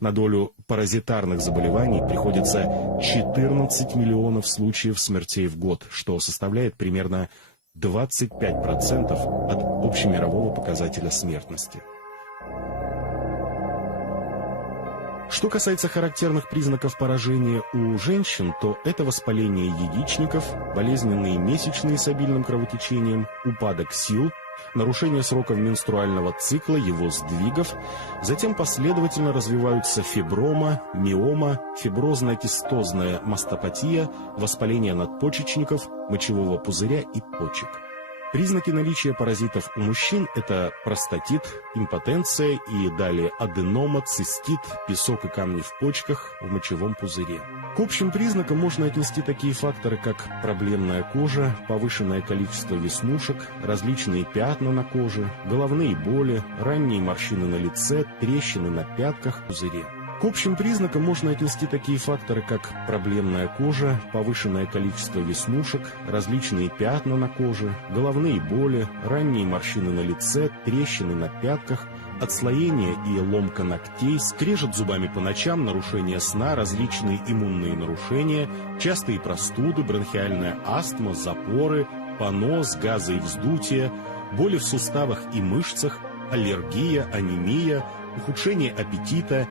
На долю паразитарных заболеваний приходится 14 миллионов случаев смертей в год, что составляет примерно 25% от общемирового показателя смертности. Что касается характерных признаков поражения у женщин, то это воспаление яичников, болезненные месячные с обильным кровотечением, упадок сил, нарушение сроков менструального цикла, его сдвигов, затем последовательно развиваются фиброма, миома, фиброзно-кистозная мастопатия, воспаление надпочечников, мочевого пузыря и почек. Признаки наличия паразитов у мужчин – это простатит, импотенция и далее аденома, цистит, песок и камни в почках, в мочевом пузыре. К общим признакам можно отнести такие факторы, как проблемная кожа, повышенное количество веснушек, различные пятна на коже, головные боли, ранние морщины на лице, трещины на пятках, пузыре. К общим признакам можно отнести такие факторы, как проблемная кожа, повышенное количество веснушек, различные пятна на коже, головные боли, ранние морщины на лице, трещины на пятках, отслоение и ломка ногтей, скрежет зубами по ночам, нарушение сна, различные иммунные нарушения, частые простуды, бронхиальная астма, запоры, понос, газы и вздутие, боли в суставах и мышцах, аллергия, анемия, ухудшение аппетита,